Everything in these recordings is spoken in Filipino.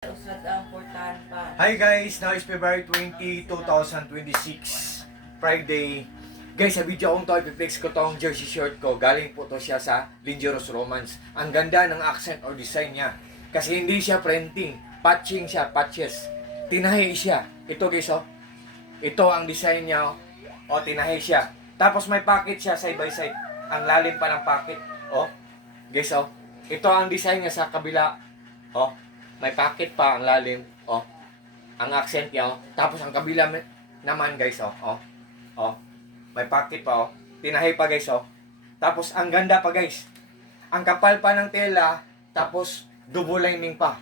Usad ang portahan pa. Hi guys, now is February 20, 2026, Friday. Guys, sa video kong to, ipiplex ko tong jersey shirt ko. Galing po to siya sa Lingeros Romance. Ang ganda ng accent or design niya. Kasi hindi siya printing, patching siya, patches. Tinahi siya. Ito guys, oh. Ito ang design niya, oh. O, tinahi siya. Tapos may pocket siya side by side. Ang lalim pa ng pocket, oh. Guys, oh. Ito ang design niya sa kabila, oh. May pocket pa ang lalim, oh. Ang accent niya, oh. Tapos ang kabila naman, guys, oh. Oh. Oh. May pocket pa, oh. Tinahi pa, guys, oh. Tapos ang ganda pa, guys. Ang kapal pa ng tela, tapos double lining pa.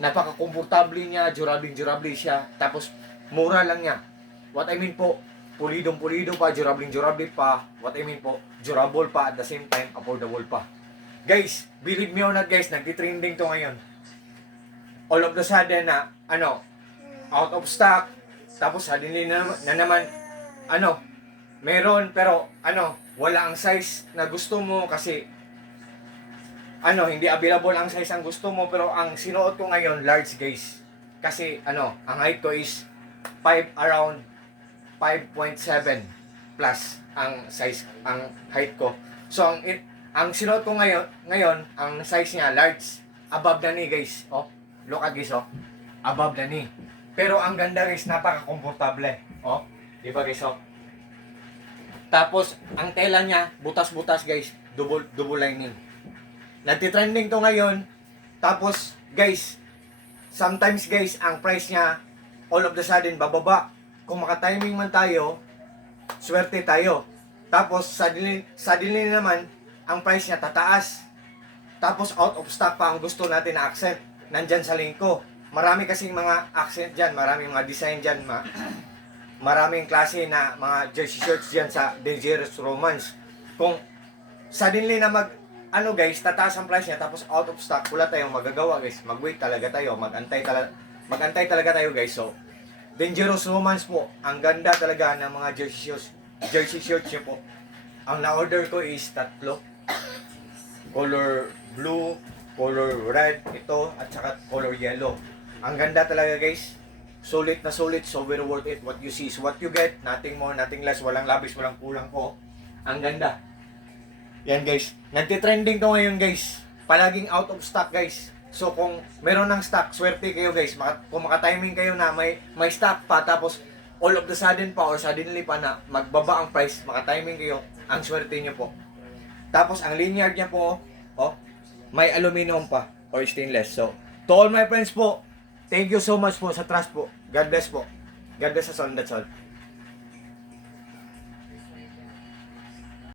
Napaka-komportable niya, durable siya. Tapos mura lang niya. What I mean po, pulidong-pulido pa, durable pa. What I mean po, durable pa at the same time, affordable pa. Guys, believe me or not, guys, nagtitrending to ngayon. All of the sudden na, out of stock. Tapos suddenly na naman, meron pero, wala ang size na gusto mo kasi, hindi available ang size ang gusto mo. Pero ang sinuot ko ngayon, large guys. Kasi, ang height ko is around 5.7 plus ang size, ang height ko. So, ang sinuot ko ngayon, ang size niya, large. Above na ni guys, oh. Look at guys, oh. Above na ni. Pero ang ganda guys, napaka-komportable. Oh, di ba guys, oh. Tapos, ang tela niya, butas-butas guys. Double lining. Nagtitrending to ngayon. Tapos, guys, sometimes guys, ang price niya, all of the sudden, bababa. Kung maka-timing man tayo, swerte tayo. Tapos, suddenly naman, ang price niya tataas. Tapos, out of stock pa ang gusto natin na accent. Nandyan sa link ko. Marami kasing mga accent dyan, maraming mga design dyan, maraming klase na mga jersey shirts dyan sa Lingeros Romance. Kung suddenly na guys, tataas ang price niya, tapos out of stock, wala tayong magagawa guys. Mag-wait talaga tayo, magantay talaga tayo guys. So, Lingeros Romance po, ang ganda talaga ng mga jersey shirts niyo po. Ang na-order ko is tatlo. Color blue, color red, ito, at saka color yellow. Ang ganda talaga guys. Solid na solid, so very worth it. What you see is what you get. Nothing more, nothing less. Walang labis, walang kulang po. Ang ganda. Yan guys. Nagtitrending to ngayon guys. Palaging out of stock guys. So kung meron ng stock, swerte kayo guys. Kung maka-timing kayo na may stock pa, tapos all of the sudden pa or suddenly pa na magbaba ang price, maka-timing kayo, ang swerte nyo po. Tapos ang linear niya po, may aluminum pa or stainless. So, to all my friends po, thank you so much po sa trust po. God bless po. God bless us all. That's all.